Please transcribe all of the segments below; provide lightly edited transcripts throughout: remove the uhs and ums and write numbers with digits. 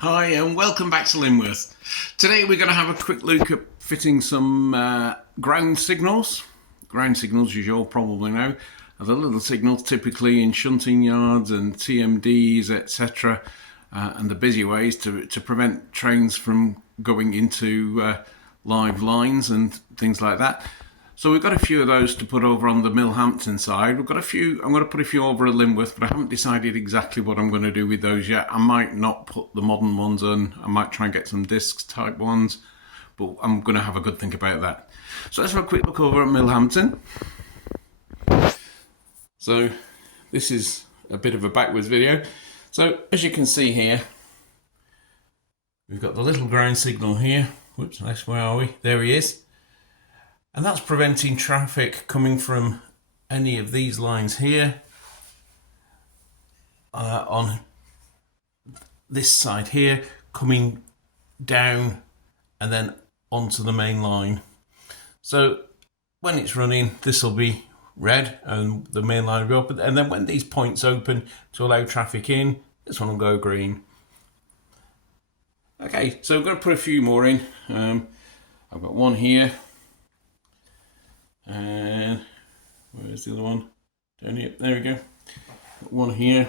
Hi and welcome back to Lyneworth. Today we're going to have a quick look at fitting some ground signals. Ground signals, as you all probably know, are the little signals typically in shunting yards and TMDs, etc. And the busy ways to prevent trains from going into live lines and things like that. So we've got a few of those to put over on the Millhampton side. We've got a few, I'm going to put a few over at Lyneworth, but I haven't decided exactly what I'm going to do with those yet. I might not put the modern ones on. I might try and get some discs type ones, but I'm going to have a good think about that. So let's have a quick look over at Millhampton. So this is a bit of a backwards video. So as you can see here, we've got the little ground signal here. Whoops, where are we? There he is. And that's preventing traffic coming from any of these lines here on this side here, coming down and then onto the main line. So when it's running, this will be red and the main line will be open. And then when these points open to allow traffic in, this one will go green. Okay, so I'm going to put a few more in. I've got one here. And where's the other one? Down here. There we go. Got one here.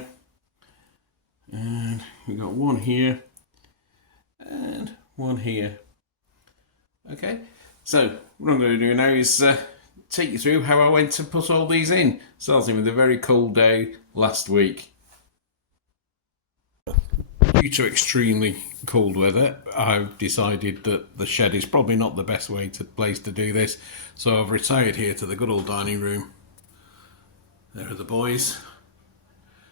And we got one here. And one here. Okay. So what I'm going to do now is take you through how I went to put all these in. Starting with a very cold day last week. Due to extremely cold weather, I've decided that the shed is probably not the best place to do this, so I've retired here to the good old dining room. There are the boys.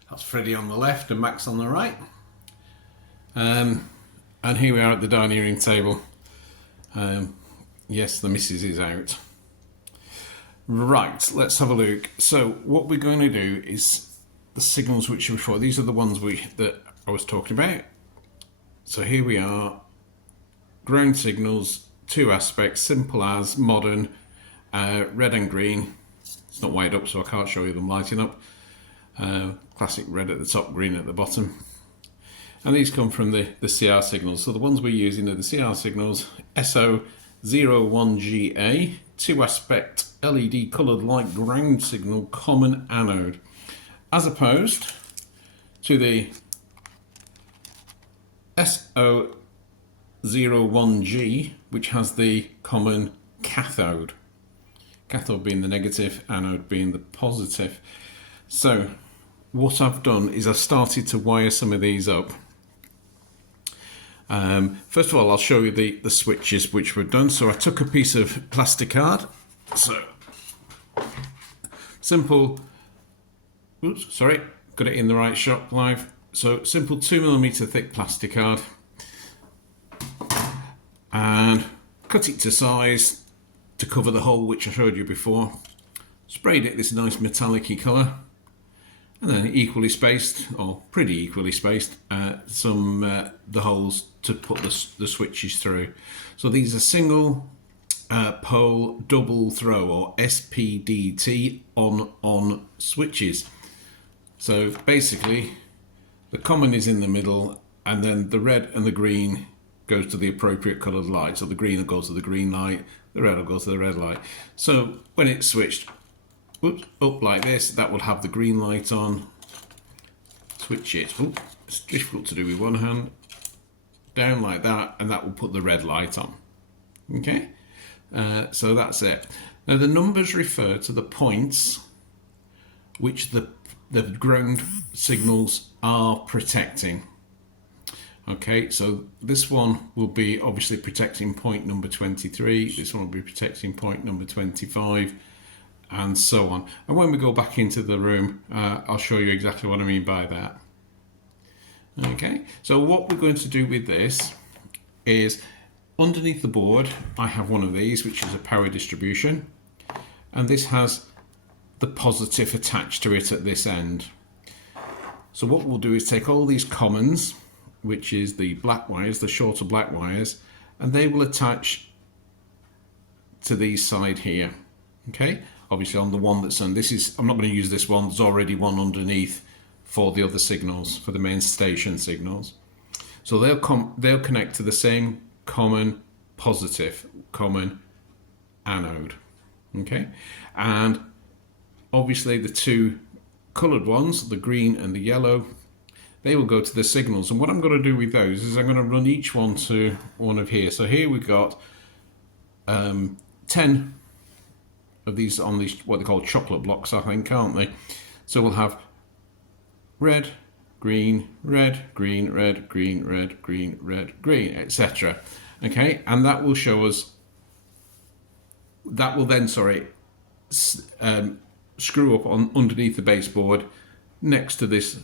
That's Freddie on the left and Max on the right. And here we are at the dining room table. Yes, the missus is out. Right, let's have a look. So what we're going to do is the signals which are before. These are the ones that I was talking about. So here we are, ground signals, two aspects, simple as, modern, red and green. It's not wired up so I can't show you them lighting up. Classic red at the top, green at the bottom. And these come from the CR signals. So the ones we're using are the CR signals, SO01GA, two aspect LED coloured light ground signal common anode, as opposed to the SO01G, which has the common cathode. Cathode being the negative, anode being the positive. So what I've done is I've started to wire some of these up. First of all, I'll show you the switches which were done. So I took a piece of plastic card. So simple, oops, sorry, got it in the right shot live. So simple 2mm thick plastic card, and cut it to size to cover the hole which I showed you before. Sprayed it this nice metallic-y colour, and then equally spaced, or pretty equally spaced, the holes to put the switches through. So these are single pole double throw, or SPDT on switches. So basically the common is in the middle, and then the red and the green goes to the appropriate coloured light. So the green will go to the green light, the red will go to the red light. So when it's switched up like this, that will have the green light on. Switch it, it's difficult to do with one hand, down like that, and that will put the red light on. Okay, so that's it. Now the numbers refer to the points which the ground signals are protecting. Okay, so this one will be obviously protecting point number 23, this one will be protecting point number 25, and so on. And when we go back into the room, I'll show you exactly what I mean by that. Okay, so what we're going to do with this is, underneath the board I have one of these which is a power distribution, and this has the positive attached to it at this end. So what we'll do is take all these commons, which is the black wires, the shorter black wires, and they will attach to these side here. Okay, obviously on the one that's on this is, I'm not going to use this one, there's already one underneath for the other signals, for the main station signals. So they'll connect to the same common positive, common anode. Okay, and obviously the two coloured ones, the green and the yellow, they will go to the signals. And what I'm going to do with those is I'm going to run each one to one of here. So here we've got 10 of these on these, what they call chocolate blocks, I think, aren't they? So we'll have red, green, red, green, red, green, red, green, red, green, etc. Okay, and that will show us, that will then, screw up on underneath the baseboard next to this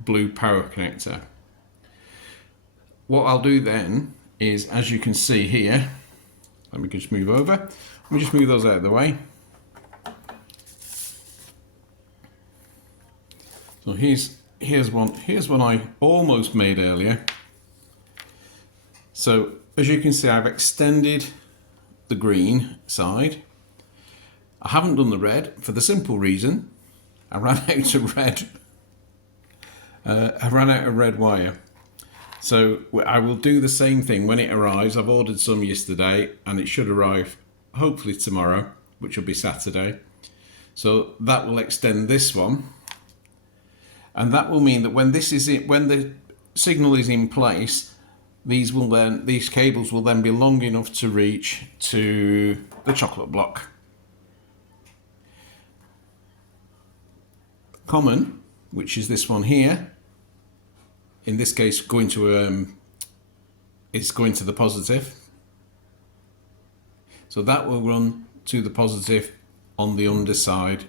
blue power connector. What I'll do then is, as you can see here, let me just move over. Let me just move those out of the way. So here's one I almost made earlier. So as you can see, I've extended the green side. I haven't done the red for the simple reason I ran out of red. I ran out of red wire. So I will do the same thing when it arrives. I've ordered some yesterday and it should arrive hopefully tomorrow, which will be Saturday. So that will extend this one. And that will mean that when this is it, when the signal is in place, these cables will then be long enough to reach to the chocolate block. Common, which is this one here, in this case going to it's going to the positive. So that will run to the positive on the underside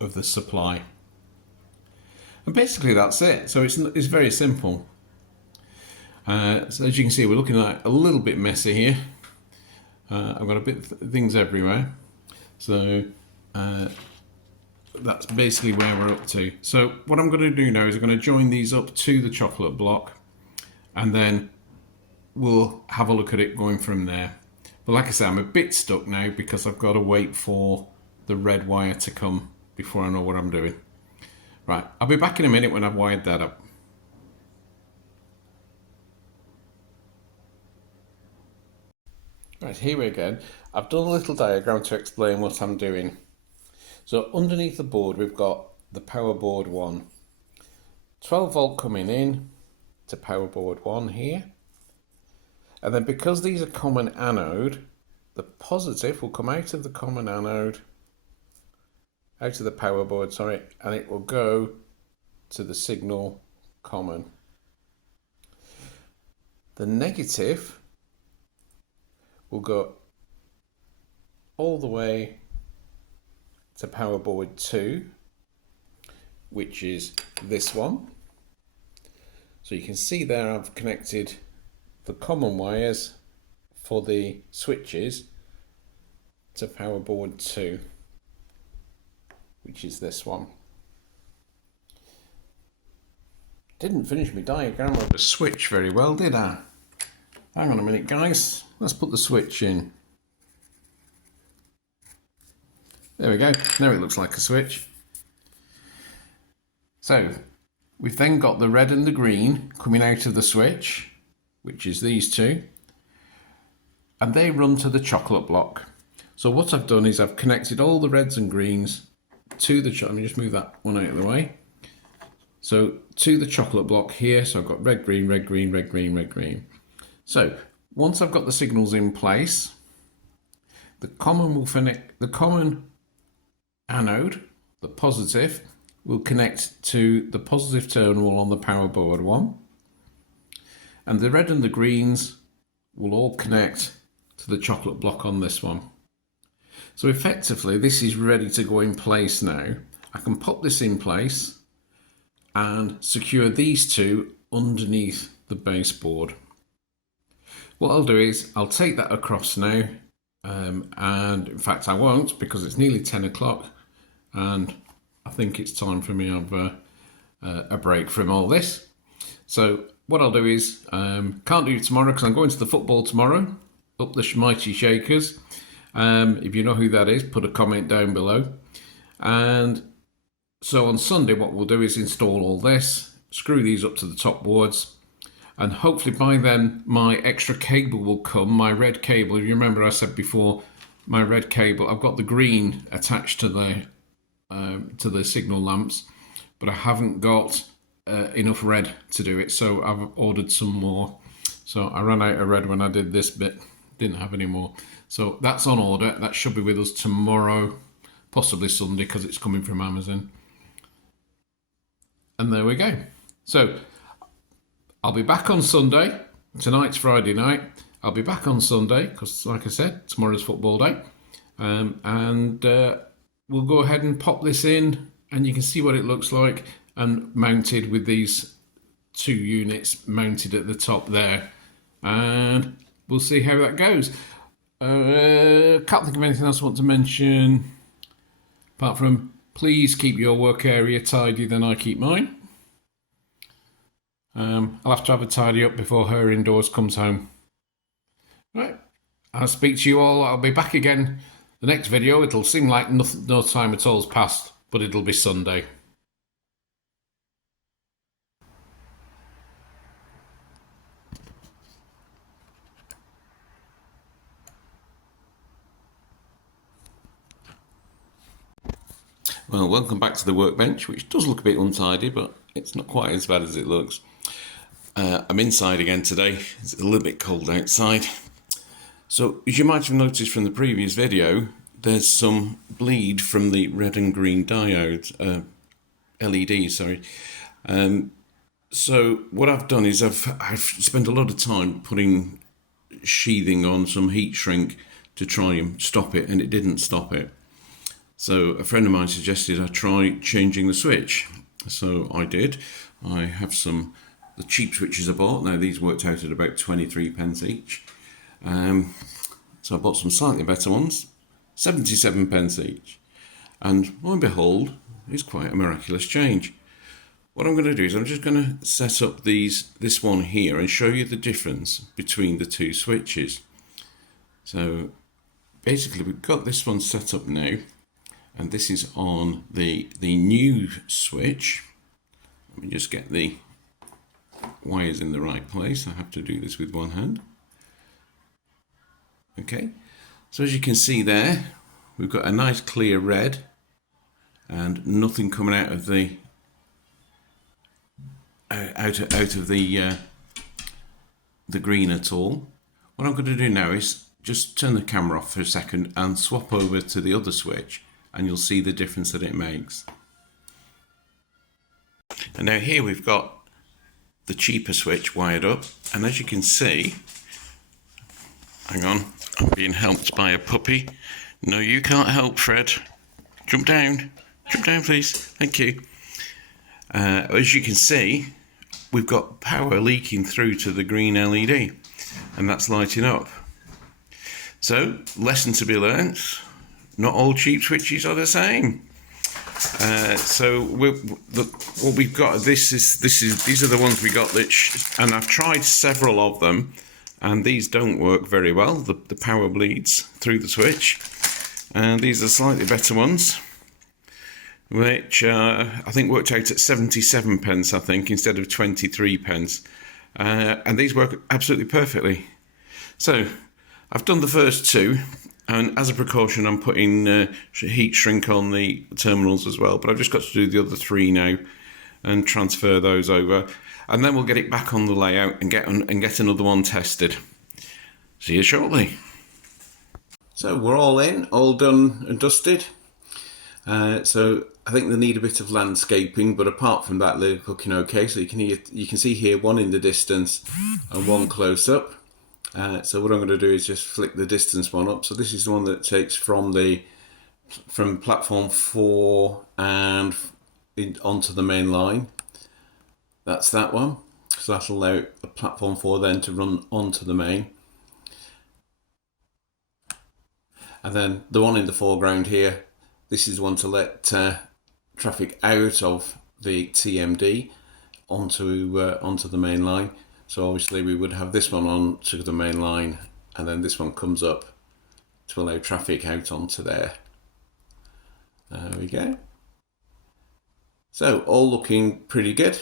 of the supply. And basically that's it. So it's very simple. So as you can see, we're looking at a little bit messy here. I've got a bit things everywhere. So that's basically where we're up to. So what I'm going to do now is I'm going to join these up to the chocolate block, and then we'll have a look at it going from there. But like I say, I'm a bit stuck now because I've got to wait for the red wire to come before I know what I'm doing. Right, I'll be back in a minute when I've wired that up. Right, here we go. I've done a little diagram to explain what I'm doing. So underneath the board we've got the power board 1. 12 volt coming in to power board 1 here. And then because these are common anode, the positive will come out of the common anode, out of the power board, sorry, and it will go to the signal common. The negative will go all the way to power board 2, which is this one. So you can see there I've connected the common wires for the switches to power board 2, which is this one. Didn't finish my diagram of the switch very well, did I? Hang on a minute, guys. Let's put the switch in. There we go. Now it looks like a switch. So we've then got the red and the green coming out of the switch, which is these two, and they run to the chocolate block. So what I've done is I've connected all the reds and greens to the let me just move that one out of the way. So to the chocolate block here, so I've got red, green, red, green, red, green, red, green. So once I've got the signals in place, the common will connect, the common anode, the positive, will connect to the positive terminal on the power board 1, and the red and the greens will all connect to the chocolate block on this one. So effectively this is ready to go in place now. I can pop this in place and secure these two underneath the baseboard. What I'll do is I'll take that across now, and in fact I won't, because it's nearly 10 o'clock and I think it's time for me to have a break from all this. So what I'll do is, can't do it tomorrow because I'm going to the football tomorrow, up the Mighty Shakers. If you know who that is, put a comment down below. And so on Sunday what we'll do is install all this, screw these up to the top boards, and hopefully by then my extra cable will come, my red cable. You remember I said before, my red cable, I've got the green attached to the signal lamps, but I haven't got enough red to do it, so I've ordered some more. So I ran out of red when I did this bit, didn't have any more. So that's on order. That should be with us tomorrow, possibly Sunday, because it's coming from Amazon. And there we go. So I'll be back on Sunday. Tonight's Friday night. I'll be back on Sunday because, like I said, tomorrow's football day. We'll go ahead and pop this in, and you can see what it looks like, and mounted with these 2 units mounted at the top there. And we'll see how that goes. Can't think of anything else I want to mention, apart from please keep your work area tidy than I keep mine. I'll have to have a tidy up before her indoors comes home. Right, I'll speak to you all. I'll be back again the next video. It'll seem like no time at all has passed, but it'll be Sunday. Well, welcome back to the workbench, which does look a bit untidy, but it's not quite as bad as it looks. I'm inside again today. It's a little bit cold outside. So, as you might have noticed from the previous video, there's some bleed from the red and green diode, LED, sorry. So what I've done is I've spent a lot of time putting sheathing on some heat shrink to try and stop it, and it didn't stop it. So a friend of mine suggested I try changing the switch. So I did. I have the cheap switches I bought. Now these worked out at about 23 pence each. So I bought some slightly better ones, 77 pence each. And lo and behold, it's quite a miraculous change. What I'm going to do is I'm just going to set up this one here and show you the difference between the 2 switches. So basically we've got this one set up now, and this is on the new switch. Let me just get the wires in the right place. I have to do this with one hand. Okay, so as you can see there, we've got a nice clear red and nothing coming out of the the green at all. What I'm going to do now is just turn the camera off for a second and swap over to the other switch, and you'll see the difference that it makes. And now here we've got the cheaper switch wired up, and as you can see, hang on, I'm being helped by a puppy. No, you can't help, Fred. Jump down please, thank you. As you can see, we've got power leaking through to the green LED, and that's lighting up. So, lesson to be learnt, not all cheap switches are the same. So what we've got, these are the ones we got and I've tried several of them, and these don't work very well. The power bleeds through the switch, and these are slightly better ones, which I think worked out at 77 pence, I think, instead of 23 pence. And these work absolutely perfectly. So I've done the first 2, and as a precaution I'm putting heat shrink on the terminals as well, but I've just got to do the other 3 now and transfer those over, and then we'll get it back on the layout and get another one tested. See you shortly. So we're all in, all done and dusted. So I think they need a bit of landscaping, but apart from that they're looking okay. So you can see here one in the distance and one close up. So what I'm going to do is just flick the distance one up. So this is the one that takes from platform 4 and onto the main line. That's that one. So that'll allow a platform 4 then to run onto the main. And then the one in the foreground here, this is one to let traffic out of the TMD onto the main line. So obviously we would have this one on to the main line, and then this one comes up to allow traffic out onto there. There we go. So all looking pretty good.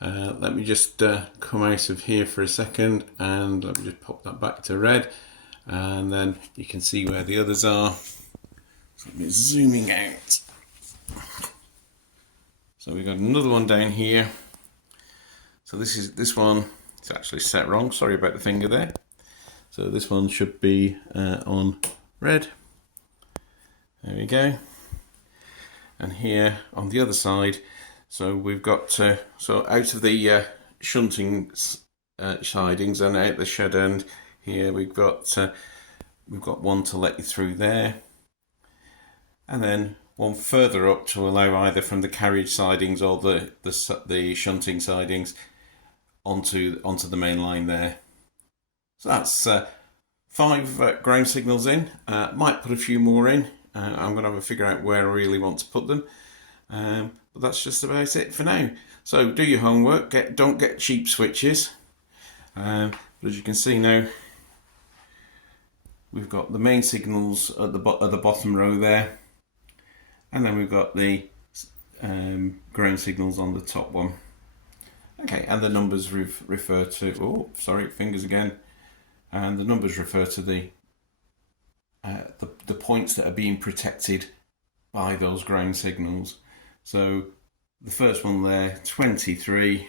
Let me just come out of here for a second, and let me just pop that back to red, and then you can see where the others are. So let me zooming out. So we've got another one down here. So this one, it's actually set wrong, sorry about the finger there. So this one should be on red. There we go. And here on the other side, so we've got, so out of the shunting sidings and out the shed end here, we've got one to let you through there, and then one further up to allow either from the carriage sidings or the shunting sidings onto the main line there. So that's 5 ground signals in. Might put a few more in. I'm going to have a figure out where I really want to put them. But that's just about it for now. So do your homework. Don't get cheap switches. But as you can see now, we've got the main signals at the bottom row there, and then we've got the ground signals on the top one. Okay, and the numbers refer to, oh sorry, fingers again, and the numbers refer to the points that are being protected by those ground signals. So the first one there, 23,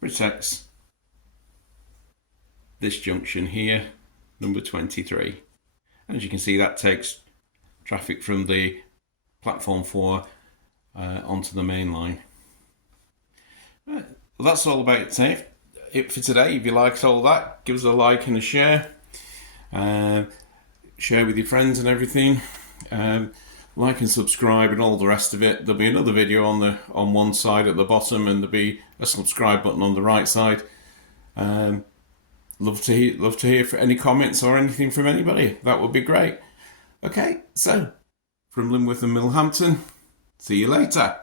protects this junction here, number 23. As you can see, that takes traffic from the platform 4 onto the main line. Right. Well, that's all about it for today. If you liked all that, give us a like and a share. Share with your friends and everything. Like and subscribe and all the rest of it. There'll be another video on one side at the bottom, and there'll be a subscribe button on the right side. Love to hear for any comments or anything from anybody. That would be great. Okay, so from Lyneworth and Millhampton, see you later.